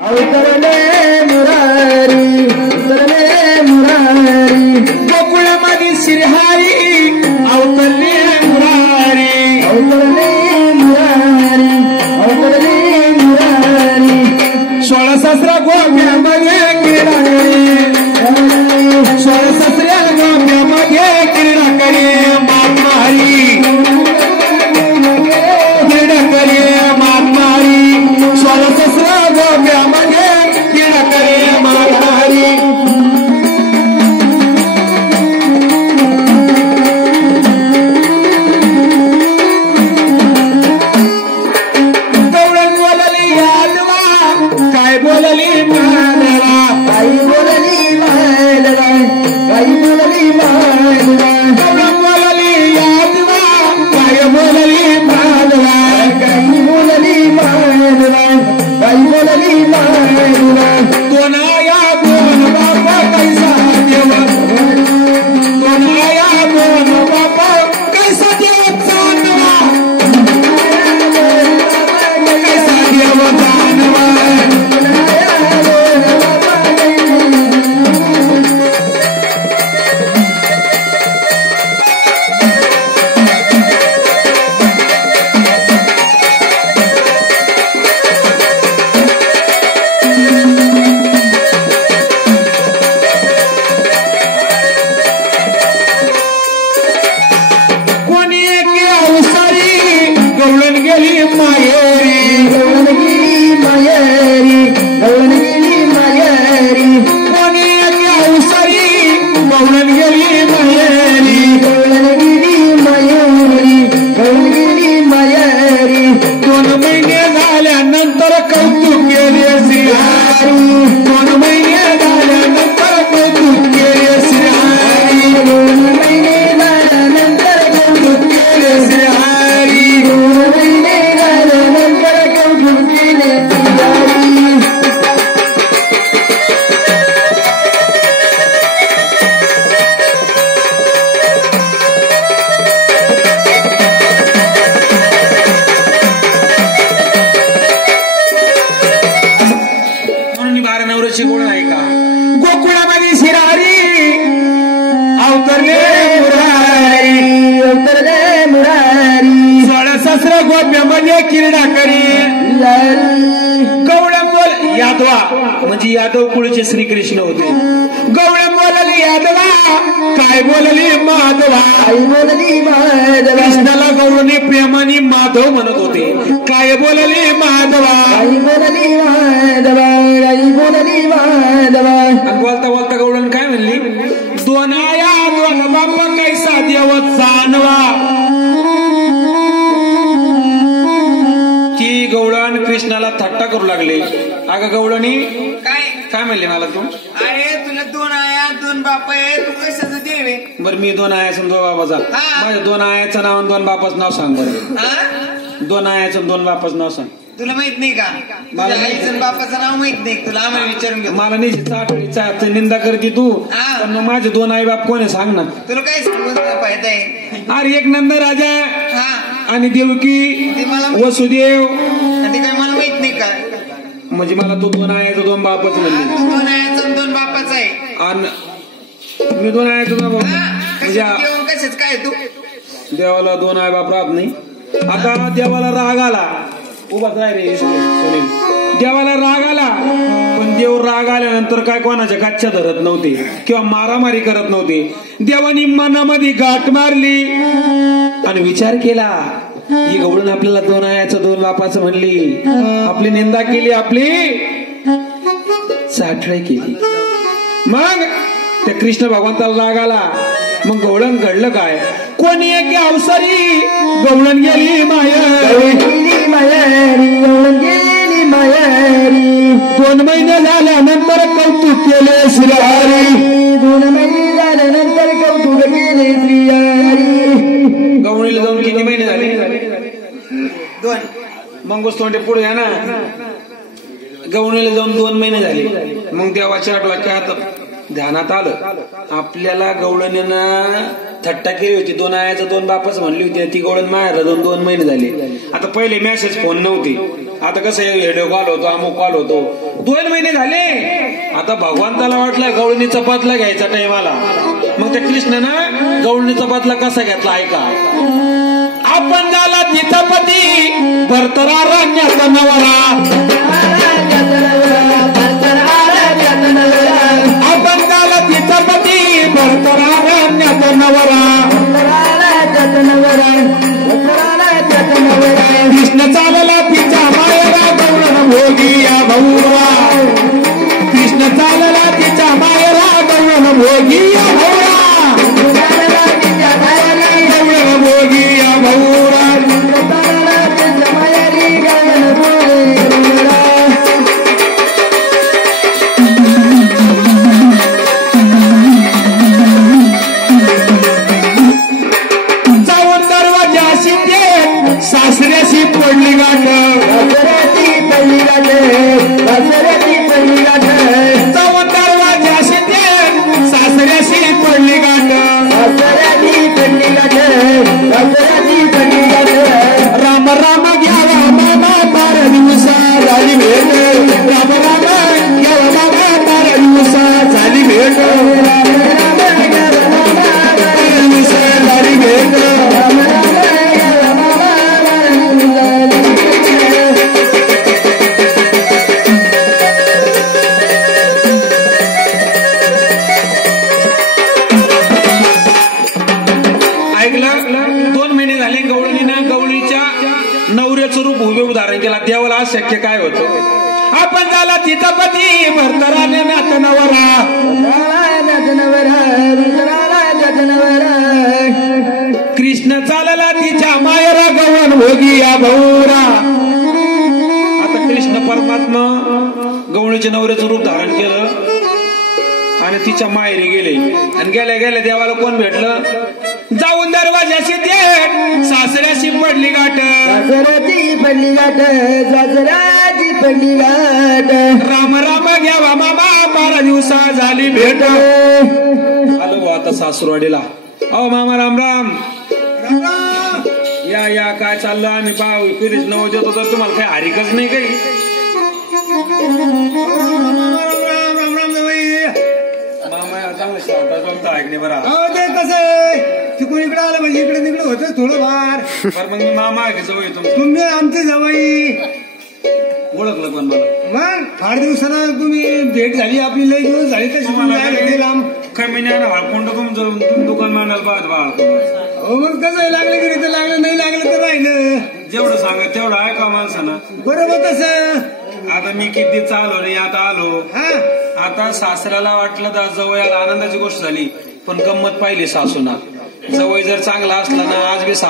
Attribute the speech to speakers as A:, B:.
A: अवतरले मुरारी उतरले मुरारी
B: गोकुळामध्ये श्रीहारी अवतरले मुरारी.
A: अवतरले मुरारी अवतरले मुरारी.
B: सोळा ससरा गोप्यामध्ये क्रीडा गोप्यामध्ये क्रीडा करी गवळण बोल यादवा. म्हणजे यादव कुळचे श्रीकृष्ण होते. बोलली यादवा. काय बोलली माधवा?
A: बोलली
B: कृष्णाला गौरवने प्रेमाने माधव म्हणत होते. काय बोलली माधवा?
A: बोलली माधवा? बोलली माधवा?
B: बोलता बोलता गवळण काय म्हणली? दोन आया दोन बापा कैसा देव करू लागले. अगं गवळणी
C: काय?
B: काय म्हणले मला तू?
C: अरे तुला दोन आया दोन बाप आहे तू कशाचं देव आहे?
B: बरं मी दोन आयाचं आणि दोन बापाचा
C: हा.
B: माझ्या दोन आयाचं नाव आणि दोन बापाचं नाव सांग बरं.
C: हा?
B: दोन आयाचं दोन बापाचं नाव सांग.
C: तुला माहीत नाही का?
B: मला
C: तुझ्या
B: माहीत
C: आईचं आणि बापाचं नाव माहीत नाही. तुला आम्हाला विचारून घेतो
B: मला नाही चाटळीचा निंदा करते तू.
C: हा.
B: पण मग माझे दोन आई बाप कोण आहे सांग ना.
C: तुला काय सांगून फायदा आहे?
B: अरे एक नंद राजा
C: हा.
B: आणि देवकी
C: ते मला
B: वसुदेव
C: आणि ते काय मला माहीत नाही का
B: म्हणजे मला तो दोन आयाचं दोन बापच म्हणले.
C: दोन आयाचं दोन बापाचं आहे.
B: आणि मी दोन आयाचं दोन बाप.
C: हा,
B: म्हणजे
C: काय तू?
B: देवाला दोन आई बाप राहत नाही. आता देवाला राग आला. उभाच राह रे सुनील. देवाला राग आला पण देव राग आल्यानंतर काय कोणाच्या गाच्छा धरत नव्हते किंवा मारामारी करत नव्हते. देवानी मनामध्ये गाठ मारली आणि विचार केला ही गवळून आपल्याला दोन आयाचं दोन बापाचं म्हणली. आपली निंदा केली आपली साठळे केली. मग त्या कृष्ण भगवंताला राग आला. मग गवळण घडलं काय? कोणी एक अवसरी गवळण गेली माय
A: गवळणगिरी मायरी. गवळणगिरी मायरी
B: दोन महिने झाल्यानंतर कौतुक केले श्रीहरी
A: दोन महिने झाल्यानंतर
B: मंगोस तोंडे पुढे या ना? गवणीला जाऊन दोन महिने झाले. मग देवाच्या आठ आता? ध्यानात आलं. आपल्याला गवळणीनं थट्टा केली होती. दोन आयाचं दोन बापच म्हणली होती. ती गवळण मायाला दोन दोन महिने झाले. आता पहिले मेसेज फोन नव्हते. आता कसं व्हिडिओ कॉल होतो अमुक कॉल होतो. दोन महिने झाले. आता भगवंताला वाटलं गवळणी चपातला घ्यायचा टाइमाला मग त्या कृष्णानं गवळणी चपातला कसा घेतला? ऐका. आपण झाला तिथपती भरतरारण्याचा नवरा. ऐकलं दोन महिने झाले गवळणीनं गवळीच्या नवऱ्याचं रूप उभे धारण केला. देवाला आज शक्य काय होतं? आपण झाला चितपती भरतराने नात नवरा कृष्ण चालला तिच्या मायरा गवण भोगी या भाऊरा आता कृष्ण परमात्मा गवळीच्या नवऱ्याचं रूप धारण केलं आणि तिच्या माहेरी गेले. आणि गेल्या गेल्या देवाला कोण भेटलं? जाऊ दरवाजाशी दे सासऱ्याशी पडली गाठ.
A: पडली गाठ सासराची पडली गाठ.
B: राम राम घ्यावा मामा बारा दिवसा झाली भेट. आलो आता सासूरवाडीला. अहो मामा राम राम. या या काय चाललं आम्ही? पाहू पुरीच नऊ देतो तर तुम्हाला काही हरिकच नाही काही. मामा चांगलं शेवटा जमता ऐकणे बरा.
D: अहो ते कसं तिकडून इकडे आलं म्हणजे इकडे तिकडे होतं थोडं फार.
B: बरं मग मी मामा आहे जवळ तुमचं.
D: तुम्ही आमचे जवळ
B: ओळखलं पण मला.
D: मग फार दिवसाला तुम्ही. भेट झाली आपली लई दिवस झाली तशी तुम्ही यायला गेला.
B: कमी नाही हळकोंड तुमचं तुम- दुकान पाहत बाळ
D: हो मग कसं आहे, लागलं की तर लागलं नाही लागलं तर राहिलं.
B: जेवढं सांगा तेवढं आहे का माणसानं?
D: बरोबर तसं
B: आता मी किती चाललो नाही आता आलो.
D: हा.
B: आता सासऱ्याला वाटलं तर जवळ आनंदाची गोष्ट झाली पण गंमत पाहिली सासूना. जवळ जर चांगला असला ना आज बी